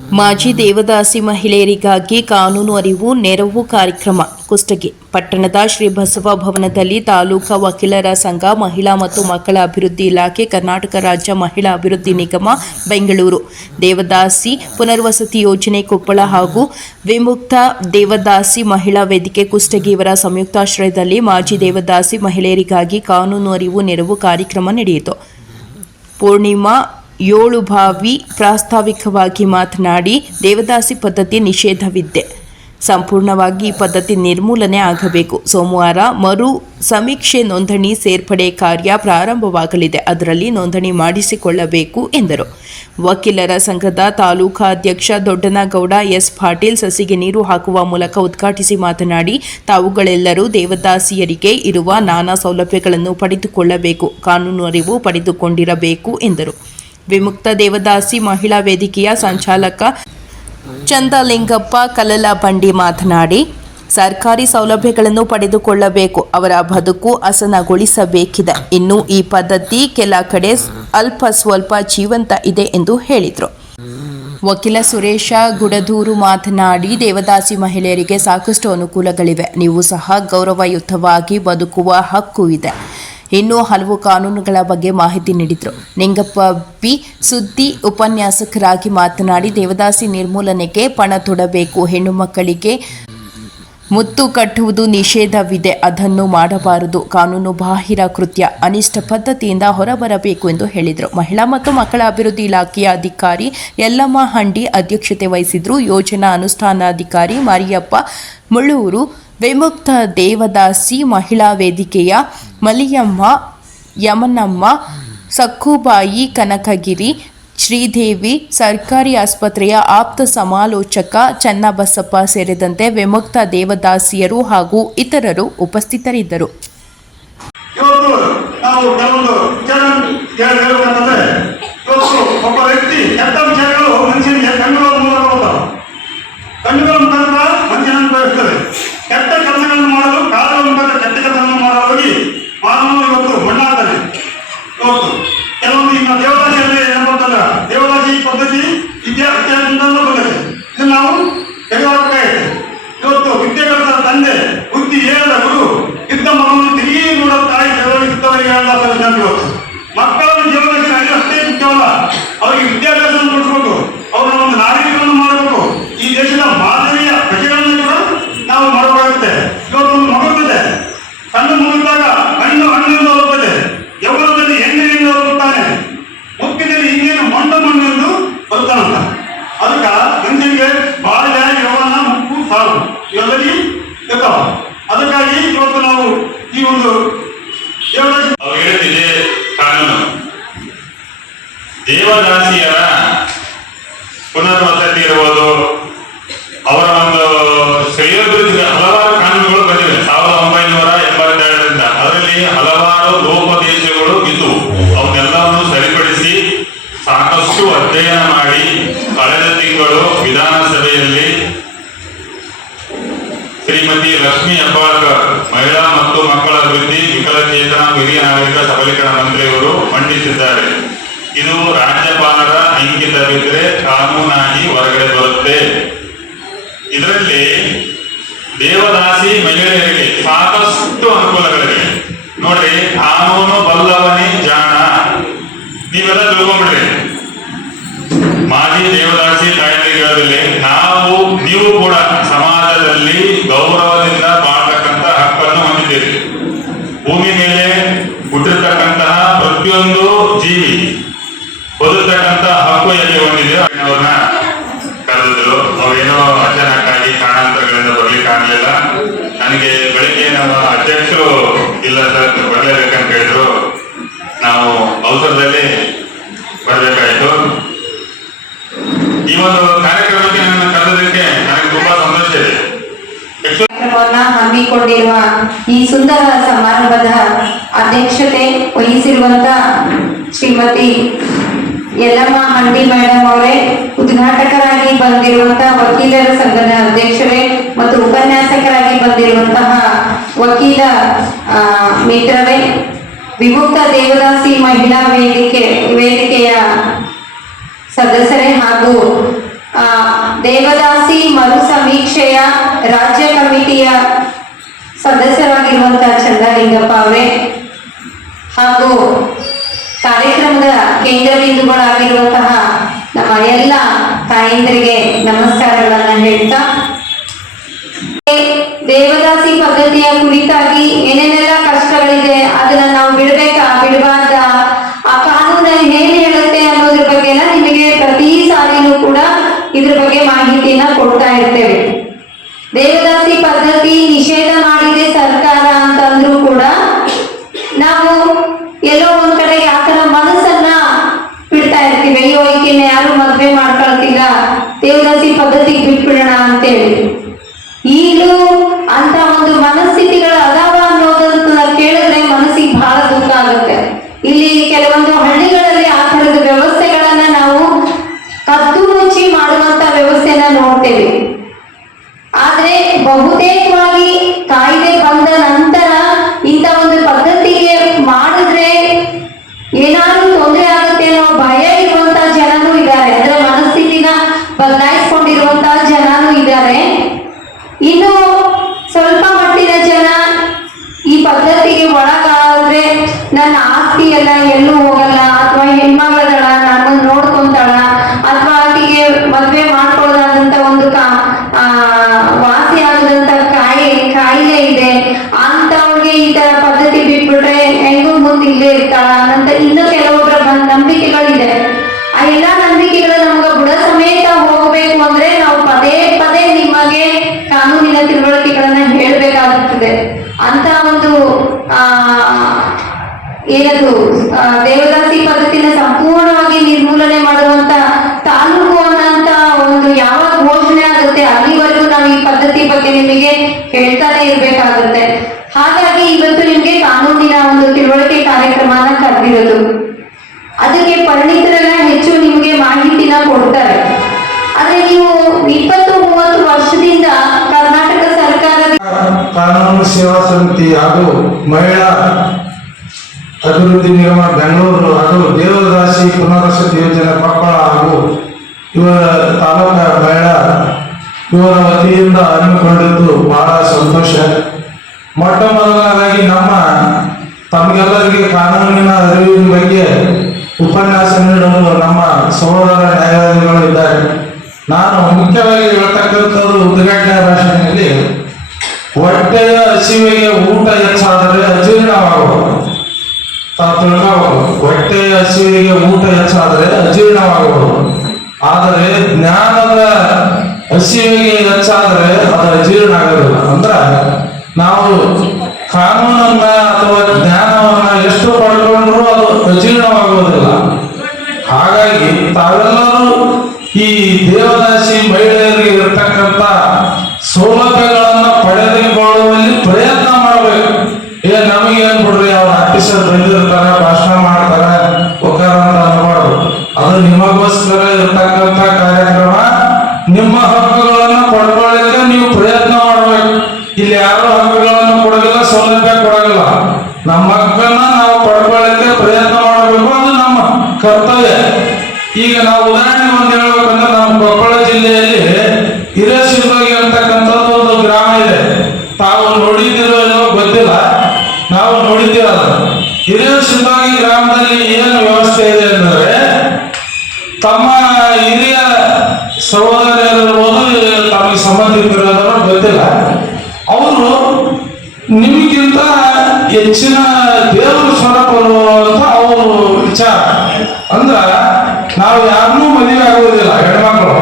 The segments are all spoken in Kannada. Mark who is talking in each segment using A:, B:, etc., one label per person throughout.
A: ಮಾಜಿ ದೇವದಾಸಿ ಮಹಿಳೆಯರಿಗಾಗಿ ಕಾನೂನು ಅರಿವು, ನೆರವು ಕಾರ್ಯಕ್ರಮ ಕುಷ್ಟಗಿ. ಪಟ್ಟಣದ ಶ್ರೀ ಬಸವ ಭವನದಲ್ಲಿ ತಾಲೂಕಾ ವಕೀಲರ ಸಂಘ, ಮಹಿಳಾ ಮತ್ತು ಮಕ್ಕಳ ಅಭಿವೃದ್ಧಿ ಇಲಾಖೆ, ಕರ್ನಾಟಕ ರಾಜ್ಯ ಮಹಿಳಾ ಅಭಿವೃದ್ಧಿ ನಿಗಮ, ಬೆಂಗಳೂರು. ದೇವದಾಸಿ ಪುನರ್ವಸತಿ ಯೋಜನೆ ಕೊಪ್ಪಳ ಹಾಗೂ ವಿಮುಕ್ತ ದೇವದಾಸಿ ಮಹಿಳಾ ವೇದಿಕೆ ಕುಷ್ಟಗಿ ಇವರ ಸಂಯುಕ್ತಾಶ್ರಯದಲ್ಲಿ ಮಾಜಿ ದೇವದಾಸಿ ಮಹಿಳೆಯರಿಗಾಗಿ ಕಾನೂನು ಅರಿವು, ನೆರವು ಕಾರ್ಯಕ್ರಮ ನಡೆಯಿತು. ಪೂರ್ಣಿಮಾ ಏಳು ಬಾವಿ ಪ್ರಾಸ್ತಾವಿಕವಾಗಿ ಮಾತನಾಡಿ ದೇವದಾಸಿ ಪದ್ಧತಿ ನಿಷೇಧವಿದ್ದೆ ಸಂಪೂರ್ಣವಾಗಿ ಈ ಪದ್ಧತಿ ನಿರ್ಮೂಲನೆ ಆಗಬೇಕು. ಸೋಮವಾರ ಮರು ಸಮೀಕ್ಷೆ ನೋಂದಣಿ ಸೇರ್ಪಡೆ ಕಾರ್ಯ ಪ್ರಾರಂಭವಾಗಲಿದೆ. ಅದರಲ್ಲಿ ನೋಂದಣಿ ಮಾಡಿಸಿಕೊಳ್ಳಬೇಕು ಎಂದರು. ವಕೀಲರ ಸಂಘದ ತಾಲೂಕಾ ಅಧ್ಯಕ್ಷ ದೊಡ್ಡನಗೌಡ ಎಸ್ ಪಾಟೀಲ್ ಸಸಿಗೆ ನೀರು ಹಾಕುವ ಮೂಲಕ ಉದ್ಘಾಟಿಸಿ ಮಾತನಾಡಿ, ತಾವುಗಳೆಲ್ಲರೂ ದೇವದಾಸಿಯರಿಗೆ ಇರುವ ನಾನಾ ಸೌಲಭ್ಯಗಳನ್ನು ಪಡೆದುಕೊಳ್ಳಬೇಕು. ಕಾನೂನು ಅರಿವು ಪಡೆದುಕೊಂಡಿರಬೇಕು ಎಂದರು. ವಿಮುಕ್ತ ದೇವದಾಸಿ ಮಹಿಳಾ ವೇದಿಕೆಯ ಸಂಚಾಲಕ ಚಂದಲಿಂಗಪ್ಪ ಕಲಲ ಬಂಡಿ ಮಾತನಾಡಿ, ಸರ್ಕಾರಿ ಸೌಲಭ್ಯಗಳನ್ನು ಪಡೆದುಕೊಳ್ಳಬೇಕು, ಅವರ ಬದುಕು ಹಸನಗೊಳಿಸಬೇಕಿದೆ. ಇನ್ನು ಈ ಪದ್ಧತಿ ಕೆಲ ಕಡೆ ಅಲ್ಪ ಸ್ವಲ್ಪ ಜೀವಂತ ಇದೆ ಎಂದು ಹೇಳಿದರು. ವಕೀಲ ಸುರೇಶ ಗುಡದೂರು ಮಾತನಾಡಿ, ದೇವದಾಸಿ ಮಹಿಳೆಯರಿಗೆ ಸಾಕಷ್ಟು ಅನುಕೂಲಗಳಿವೆ. ನೀವು ಸಹ ಗೌರವಯುತವಾಗಿ ಬದುಕುವ ಹಕ್ಕು ಇದೆ. ಇನ್ನೂ ಹಲವು ಕಾನೂನುಗಳ ಬಗ್ಗೆ ಮಾಹಿತಿ ನೀಡಿದರು. ನಿಂಗಪ್ಪ ಬಿ, ಸುದ್ದಿ ಉಪನ್ಯಾಸಕರಾಗಿ ಮಾತನಾಡಿ, ದೇವದಾಸಿ ನಿರ್ಮೂಲನೆಗೆ ಪಣ ತೊಡಬೇಕು, ಹೆಣ್ಣು ಮಕ್ಕಳಿಗೆ ಮುತ್ತು ಕಟ್ಟುವುದು ನಿಷೇಧವಿದೆ, ಅದನ್ನು ಮಾಡಬಾರದು, ಕಾನೂನು ಬಾಹಿರ ಕೃತ್ಯ ಅನಿಷ್ಟ ಪದ್ಧತಿಯಿಂದ ಹೊರಬರಬೇಕು ಎಂದು ಹೇಳಿದರು. ಮಹಿಳಾ ಮತ್ತು ಮಕ್ಕಳ ಅಭಿವೃದ್ಧಿ ಇಲಾಖೆಯ ಅಧಿಕಾರಿ ಯಲ್ಲಮ್ಮ ಹಂಡಿ ಅಧ್ಯಕ್ಷತೆ ವಹಿಸಿದ್ರು. ಯೋಜನಾ ಅನುಷ್ಠಾನಾಧಿಕಾರಿ ಮರಿಯಪ್ಪ ಮುಳ್ಳೂರು ವಿಮುಕ್ತ ದೇವದಾಸಿ ಮಹಿಳಾ ವೇದಿಕೆಯ ಮಲಿಯಮ್ಮ, ಯಮನಮ್ಮ ಸಕ್ಕುಬಾಯಿ ಕನಕಗಿರಿ, ಶ್ರೀದೇವಿ, ಸರ್ಕಾರಿ ಆಸ್ಪತ್ರೆಯ ಆಪ್ತ ಸಮಾಲೋಚಕ ಚನ್ನಬಸಪ್ಪ ಸೇರಿದಂತೆ ವಿಮುಕ್ತ ದೇವದಾಸಿಯರು ಹಾಗೂ ಇತರರು ಉಪಸ್ಥಿತರಿದ್ದರು.
B: ಈ ಒಂದು
C: ಅವ್ರು ಹೇಳುತ್ತಿದೆ ಕಾನೂನು. ದೇವದಾಸಿಯರ ಪುನರ್ವಸತಿ ಇರ್ಬೋದು. ಅವರ ಒಂದು ಶ್ರೇಯೋಭಿವೃದ್ಧಿ ಹಲವಾರು ಕಾನೂನುಗಳು ಬಂದಿವೆ. ಸಾವಿರದ ಒಂಬೈನೂರ ಎಂಬತ್ತೆರಡರಿಂದ ಅದರಲ್ಲಿ ಹಲವಾರು ಲೋಪದೇಶಗಳು ಇದ್ದವು ಅವನ್ನೆಲ್ಲವನ್ನು ಸರಿಪಡಿಸಿ ಸಾಕಷ್ಟು ಅಧ್ಯಯನ ಮಾಡಿ ಕಳೆದ ತಿಂಗಳು ವಿಧಾನಸಭೆಯಲ್ಲಿ ಶ್ರೀಮತಿ ಲಕ್ಷ್ಮಿ ಹೆಬ್ಬಾಳ್ಕರ್ ಮಹಿಳಾ ನಾಗರಿಕ ಸಬಲೀಕರಣ ಮಂತ್ರಿಯವರು ಮಂಡಿಸಿದ್ದಾರೆ. ಇದು ರಾಜ್ಯಪಾಲರ ಅಂಕಿತವಿದ್ರೆ ಕಾನೂನಾಗಿ ಹೊರಗಡೆ ಬರುತ್ತೆ. ಇದರಲ್ಲಿ ದೇವದಾಸಿ ಮಹಿಳೆಯರಿಗೆ ಸಾಕಷ್ಟು ಅನುಕೂಲಗಳಿವೆ. ನೋಡ್ರಿ ಕಾನೂನು ಬಲ್ಲವನಿ ಜಾಣ. ನೀವೆಲ್ಲ ತಿಳ್ಕೊಂಬಿಡ್ರಿ ಮಾಜಿ ದೇವದಾಸಿ ಕಾಯ್ದೆ ನಾವು, ನೀವು ಕೂಡ ಸಮಾಜದಲ್ಲಿ ಇಲ್ಲ ಸರ್ ಬರಲೇಬೇಕಂತ ಹೇಳಿದ್ರು. ನಾವು ಅವಸರದಲ್ಲಿ ಬರಬೇಕಾಯಿತು. ಈ ಒಂದು ಕಾರ್ಯಕ್ರಮಕ್ಕೆ ನನ್ನ ಕರೆದಕ್ಕೆ ನನಗೆ ತುಂಬಾ ಸಂತೋಷ ಇದೆ.
D: ಹಮ್ಮಿಕೊಂಡಿರುವ ಈ ಸುಂದರ ಸಮಾರಂಭದ ಅಧ್ಯಕ್ಷತೆ ವಹಿಸಿರುವಂತ ಶ್ರೀಮತಿ ಯಲ್ಲಮ್ಮ ಹಂಡಿ ಮೇಡಮ್ ಅವರೇ, ಉದ್ಘಾಟಕರಾಗಿ ಬಂದಿರುವಂತಹ ವಕೀಲರ ಸಂಘದ ಅಧ್ಯಕ್ಷರೇ ಮತ್ತು ಉಪನ್ಯಾಸಕರಾಗಿ ಬಂದಿರುವಂತಹ ವಕೀಲ ಮಿತ್ರವೇ ವಿಮುಕ್ತ ದೇವದಾಸಿ ಮಹಿಳಾ ವೇದಿಕೆ, ವೇದಿಕೆಯ ಸದಸ್ಯರೇ ಹಾಗೂ ದೇವದಾಸಿ ಮರು ಸಮೀಕ್ಷೆಯ ರಾಜ್ಯ ಕಮಿಟಿಯ ಸದಸ್ಯರಾಗಿರುವಂತಹ ಚಂದ್ರಲಿಂಗಪ್ಪ ಅವರೇ ಹಾಗೂ ಕಾರ್ಯಕ್ರಮದ ಕೇಂದ್ರ ಬಿಂದುಗಳಾಗಿರುವಂತಹ ನಮ್ಮ ಎಲ್ಲ ತಾಯಂದರಿಗೆ ನಮಸ್ಕಾರಗಳನ್ನು ಹೇಳ್ತಾ, ದೇವದಾಸಿ ಪದ್ಧತಿಯ ಹೆಂಗೂ ಅಂತ ಇನ್ನು ಕೆಲವೊಬ್ಬರ ನಂಬಿಕೆಗಳಿದೆ. ಆ ಎಲ್ಲಾ ನಂಬಿಕೆಗಳು ನಮ್ಗೆ ಬುಡ ಸಮೇತ ಹೋಗಬೇಕು ಅಂದ್ರೆ ನಾವು ಪದೇ ಪದೇ ನಿಮಗೆ ಕಾನೂನಿನ ತಿಳುವಳಿಕೆಗಳನ್ನ ಹೇಳಬೇಕಾಗುತ್ತದೆ. ಅಂತ ಒಂದು, ಆ, ಏನದು ದೇವದಾಸಿ ಪದ್ಧತಿನ ಸಂಪೂರ್ಣವಾಗಿ ನಿರ್ಮೂಲನೆ ಮಾಡುವಂತ
E: ಸೇವಾ ಸಮಿತಿ ಹಾಗೂ ಮಹಿಳಾ ಅಭಿವೃದ್ಧಿ ನಿಗಮ ಬೆಂಗಳೂರು ಹಾಗೂ ದೇವದಾಸಿ ಪುನರ್ವಸತಿ ಯೋಜನೆ ಕೊಪ್ಪಳ ಹಾಗೂ ಇವರ ತಾಲೂಕ ಮಹಿಳಾ ಇವರ ವತಿಯಿಂದ ಹಮ್ಮಿಕೊಂಡಿದ್ದು ಬಹಳ ಸಂತೋಷ. ಮೊಟ್ಟ ಮೊದಲನೇದಾಗಿ ನಮ್ಮ ತಮಗೆಲ್ಲರಿಗೆ ಕಾನೂನಿನ ಅರಿವಿನ ಬಗ್ಗೆ ಉಪನ್ಯಾಸ ನೀಡಲು ನಮ್ಮ ಸಹೋದರ ನ್ಯಾಯವಾದಿಗಳು ಇದ್ದಾರೆ. ನಾನು ಮುಖ್ಯವಾಗಿ ಹೇಳ್ತಕ್ಕಂಥದ್ದು ಉದ್ಘಾಟನಾ ಭಾಷಣದಲ್ಲಿ ಹೊಟ್ಟೆಯ ಹಸಿವಿಗೆ ಊಟ ಹೆಚ್ಚಾದರೆ ಅಜೀರ್ಣವಾಗುವುದು ಹೊಟ್ಟೆಯ ಹಸಿವಿಗೆ ಊಟ ಹೆಚ್ಚಾದರೆ ಅಜೀರ್ಣವಾಗುವುದು. ಆದರೆ ಜ್ಞಾನದ ಹಸಿವಿಗೆ ಹೆಚ್ಚಾದರೆ ಅದು ಅಜೀರ್ಣ ಆಗೋದಿಲ್ಲ ಅಂದ್ರ ನಾವು ಕಾನೂನನ್ನ ಸಂಬಂಧಿಕರಿರೋದರೋ ಗೊತ್ತಿಲ್ಲ. ಅವರು ನಿಮಗಿಂತ ಹೆಚ್ಚಿನ ದೇವರ ಸ್ವರೂಪರು ಅಂತ ಅವರು ವಿಚಾರ. ಅಂದ್ರ ನಾವು ಯಾರನ್ನೂ ಮದುವೆ ಆಗುವುದಿಲ್ಲ ಹೆಣ್ಮಕ್ಳು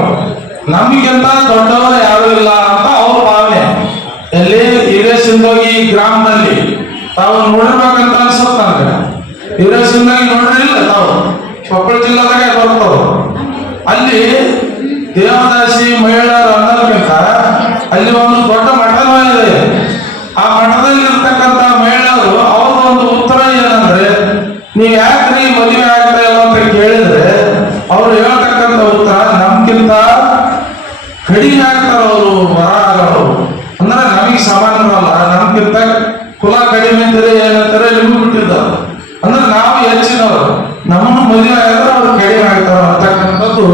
E: ನಮಗಿಂತ ದೊಡ್ಡವರು ಯಾರು ಇಲ್ಲ ಅಂತ ಅವ್ರ ಭಾವನೆ. ಎಲ್ಲಿ ಹಿರೇಸಿಂದೋಗಿ ಗ್ರಾಮದಲ್ಲಿ ತಾವು ನೋಡಿರ್ಬೇಕಂತ ಅನ್ಸುತ್ತ ನನಗೆ. ಹಿರೇಸಿಂದೋಗಿ ನೋಡಿರಲಿಲ್ಲ ತಾವು. ಕೊಪ್ಪಳ ಜಿಲ್ಲಾದಾಗ ಬರ್ತಾವ ಅಲ್ಲಿ ದೇವದಾಸಿ ಮಹಿಳೆಯರು ಅನ್ನೋದಕ್ಕಿಂತ ಅಲ್ಲಿ ಒಂದು ದೊಡ್ಡ ಮಠನೂ ಇದೆ ಆ ಮಠದಲ್ಲಿ ಇರ್ತಕ್ಕಂತ ಮಹಿಳೆಯರು ಅವ್ರ ಒಂದು ಉತ್ತರ ಏನಂದ್ರೆ, ನೀವ್ ಯಾಕ್ರಿ ಮದುವೆ ಆಗ್ತಾ ಇಲ್ಲ ಅಂತ ಕೇಳಿದ್ರೆ, ಅವ್ರು ಹೇಳ್ತಕ್ಕಂಥ ಉತ್ತರ, ನಮ್ಗಿಂತ ಕಡಿಮೆ ಆಗ್ತಾರ ಅವರು ವರ ಆಗೋರು ಅಂದ್ರೆ ನಮಗೆ ಸಮಾನವಲ್ಲ ನಮ್ಗಿಂತ